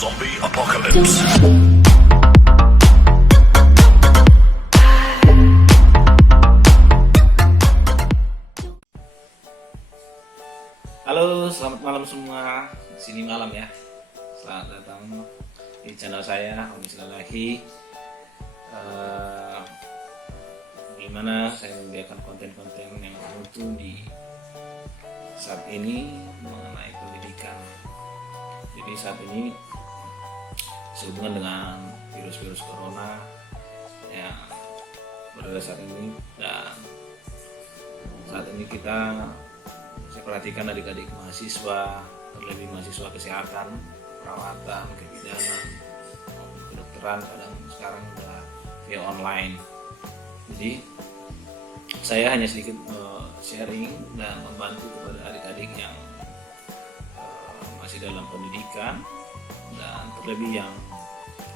Zombie Apocalypse. Halo, selamat malam semua. Sini malam ya. Selamat datang di channel saya, Om Islalahi. Gimana saya membiarkan konten-konten yang mutu di saat ini mengenai pendidikan. Jadi saat ini sehubungan dengan virus-virus corona yang berada saat ini, dan saat ini saya perhatikan adik-adik mahasiswa, terlebih mahasiswa kesehatan, perawatan, kebidanan, kedokteran, kadang sekarang udah via online. Jadi saya hanya sedikit sharing dan membantu kepada adik-adik yang masih dalam pendidikan, dan terlebih yang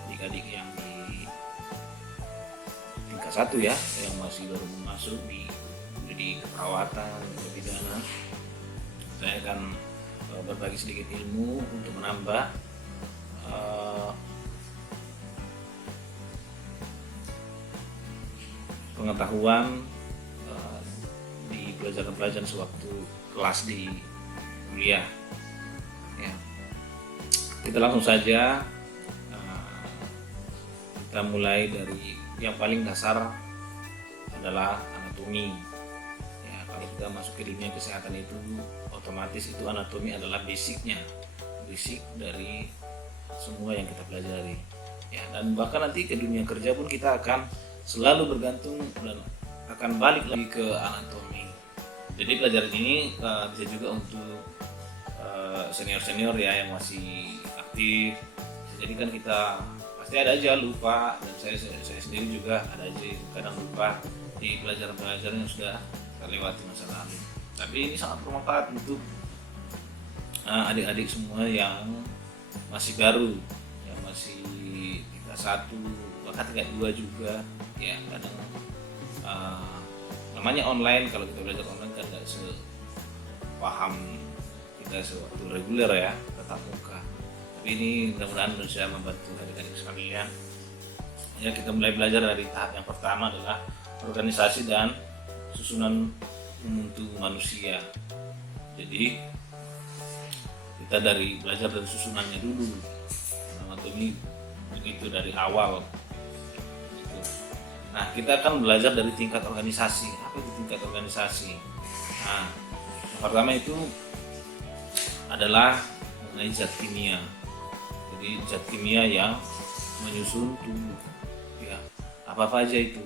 adik-adik yang di tingkat 1 ya, yang masih baru masuk di keperawatan, kebidanan. Saya akan berbagi sedikit ilmu untuk menambah pengetahuan di pelajaran-pelajaran sewaktu kelas di kuliah. Ya. Kita langsung saja, kita mulai dari yang paling dasar adalah anatomi. Ya, kalau kita masuk ke dunia kesehatan itu otomatis itu anatomi adalah basic dari semua yang kita pelajari. Ya, dan bahkan nanti ke dunia kerja pun kita akan selalu bergantung dan akan balik lagi ke anatomi. Jadi pelajaran ini bisa juga untuk senior-senior ya yang masih aktif. Jadi kan kita pasti ada aja lupa, dan saya sendiri juga ada aja kadang lupa di pelajaran-pelajaran yang sudah terlewati masa lalu. Tapi ini sangat bermanfaat untuk adik-adik semua yang masih baru, yang masih tingkat 1, bahkan tingkat 2 juga. Ya, kadang namanya online, kalau kita belajar online kan nggak sepaham kita sewaktu reguler ya, tatap muka. Tapi ini mudah-mudahan bisa membantu adik-adik sekalian. Ya, kita mulai belajar dari tahap yang pertama adalah organisasi dan susunan untuk manusia. Jadi kita belajar dari susunannya dulu. Anatomi begitu dari awal. Nah, kita akan belajar dari tingkat organisasi. Apa itu tingkat organisasi? Nah, yang pertama itu adalah mengenai zat kimia. Jadi zat kimia yang menyusun tubuh. Ya, apa aja itu?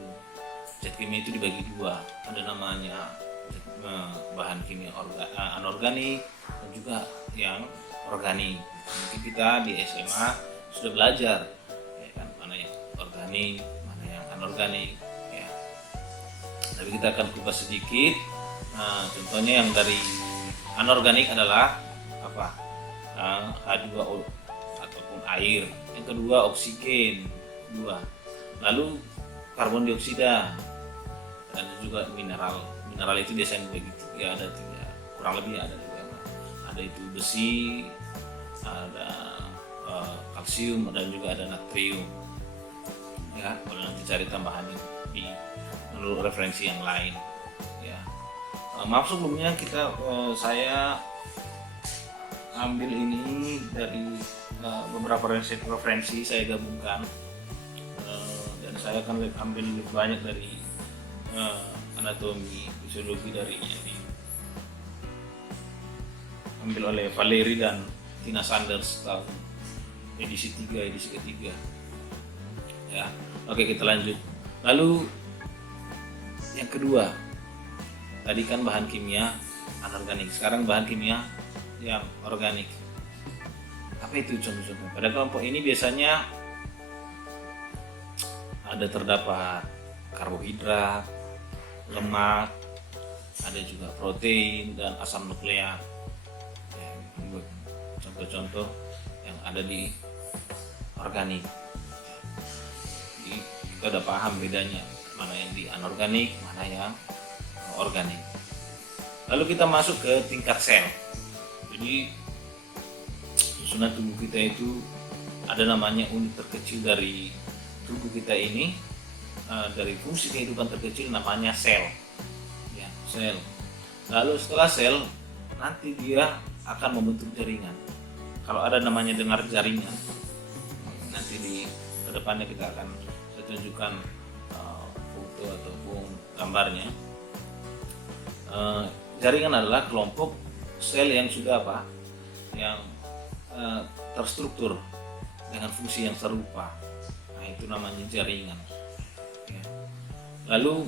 Zat kimia itu dibagi 2. Ada namanya bahan kimia anorganik dan juga yang organik. Mungkin kita di SMA sudah belajar, ya kan, mana yang organik, anorganik ya. Tapi kita akan kupas sedikit. Nah, contohnya yang dari anorganik adalah apa? H2O ataupun air. Yang kedua oksigen 2. Lalu karbon dioksida, dan juga mineral. Mineral itu biasanya begitu ya, ada 3, kurang lebih ada 3. Ada itu besi, ada kalsium, dan juga ada natrium. Ya, boleh nanti cari tambahannya menurut referensi yang lain. Ya, maaf sebelumnya saya ambil ini dari beberapa referensi saya gabungkan, dan saya akan ambil lebih banyak dari anatomi fisiologi dari ini ambil oleh Valeri dan Tina Sanders tahun edisi ketiga. Ya, oke, kita lanjut. Lalu yang kedua, tadi kan bahan kimia anorganik, sekarang bahan kimia yang organik. Apa itu contoh-contoh? Pada kelompok ini biasanya terdapat karbohidrat, lemak, ada juga protein dan asam nukleat. Ya, contoh-contoh yang ada di organik. Kita udah paham bedanya, mana yang di anorganik, mana yang organik. Lalu kita masuk ke tingkat sel. Jadi susunan tubuh kita itu ada namanya unit terkecil dari tubuh kita ini, dari fungsi kehidupan terkecil namanya sel, ya, sel. Lalu setelah sel, nanti dia akan membentuk jaringan. Kalau ada namanya dengar jaringan, nanti di kedepannya kita akan tunjukkan foto ataupun gambarnya. Jaringan adalah kelompok sel yang sudah yang terstruktur dengan fungsi yang serupa. Nah, itu namanya jaringan. Ya. Lalu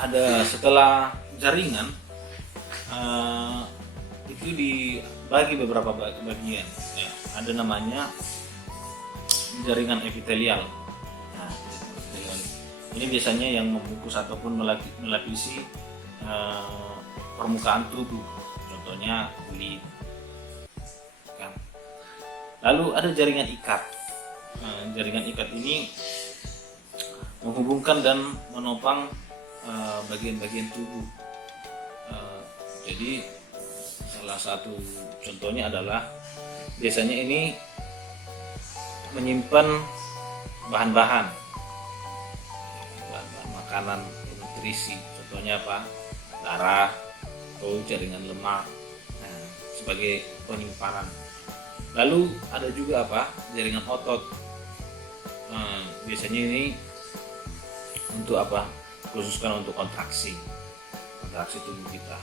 ada setelah jaringan itu dibagi beberapa bagian. Ya. Ada namanya jaringan epitelial. Nah, ini biasanya yang membungkus ataupun melapisi permukaan tubuh, contohnya kulit. Lalu ada jaringan ikat. Jaringan ikat ini menghubungkan dan menopang bagian-bagian tubuh. Jadi salah satu contohnya adalah biasanya ini menyimpan bahan-bahan makanan nutrisi, contohnya darah atau jaringan lemak, sebagai penyimpanan. Lalu ada juga jaringan otot. Biasanya ini untuk khususkan untuk kontraksi tubuh kita,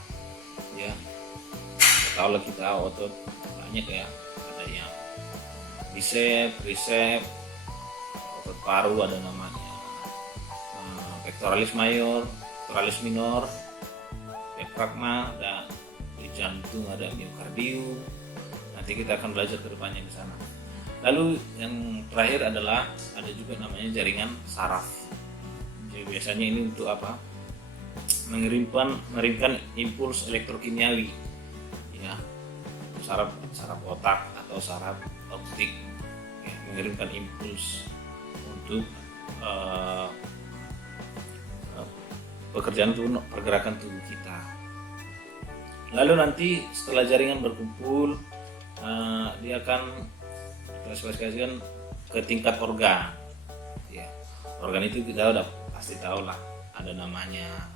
ya. Kalau kita otot banyak ya, ada yang bicep, tricep, otot paru ada namanya pectoralis mayor, pectoralis minor, diafragma, dan di jantung ada miokardium. Nanti kita akan belajar ke depannya di sana. Lalu yang terakhir adalah ada juga namanya jaringan saraf. Jadi biasanya ini untuk mengirimkan impuls elektrokimiawi, ya, saraf otak atau saraf optik, ya, mengirimkan impuls untuk pergerakan tubuh kita. Lalu nanti setelah jaringan berkumpul, dia akan klasifikasikan ke tingkat organ. Ya, organ itu kita udah pasti tahu lah, ada namanya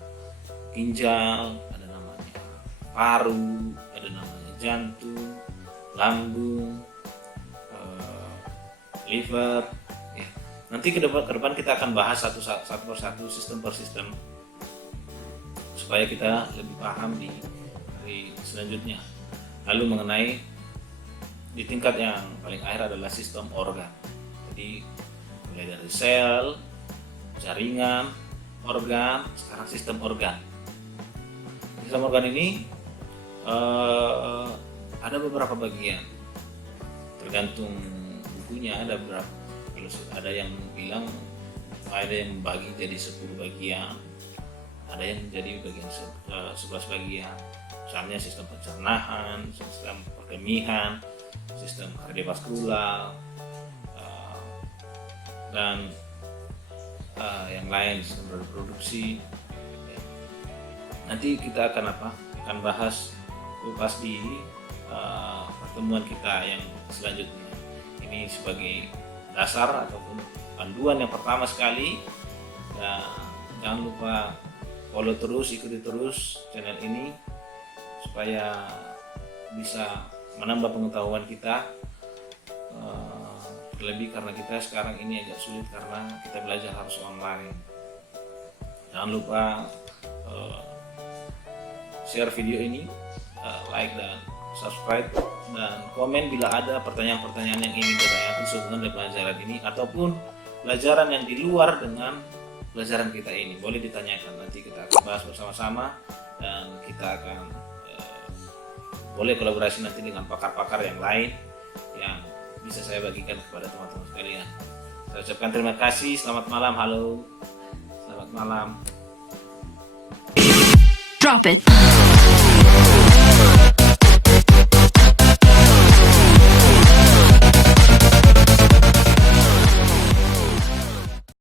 ginjal, ada namanya paru, ada namanya jantung, lambung, liver. Ya. Nanti ke depan kita akan bahas satu persatu, sistem per sistem, supaya kita lebih paham di hari selanjutnya. Lalu mengenai di tingkat yang paling akhir adalah sistem organ. Jadi mulai dari sel, jaringan, organ, sekarang sistem organ. Sistem organ ini ada beberapa bagian, tergantung bukunya. Ada beberapa, ada yang bilang ada yang membagi jadi 10 bagian, ada yang menjadi bagian 11 bagian. Misalnya sistem pencernaan, sistem perkemihan, sistem kardiovaskular, dan yang lain, sistem reproduksi. Nanti kita akan bahas kupas di pertemuan kita yang selanjutnya. Ini sebagai dasar ataupun panduan yang pertama sekali. Dan jangan lupa ikuti terus channel ini supaya bisa menambah pengetahuan kita, terlebih karena kita sekarang ini agak sulit karena kita belajar harus online. Jangan lupa share video ini, like dan subscribe, dan komen bila ada pertanyaan-pertanyaan yang ingin ditanyakan sehubungan dengan pelajaran ini ataupun pelajaran yang di luar dengan pelajaran kita ini. Boleh ditanyakan, nanti kita akan bahas bersama-sama, dan kita akan boleh kolaborasi nanti dengan pakar-pakar yang lain yang bisa saya bagikan kepada teman-teman sekalian. Saya ucapkan terima kasih. Selamat malam. Halo. Selamat malam. Drop it.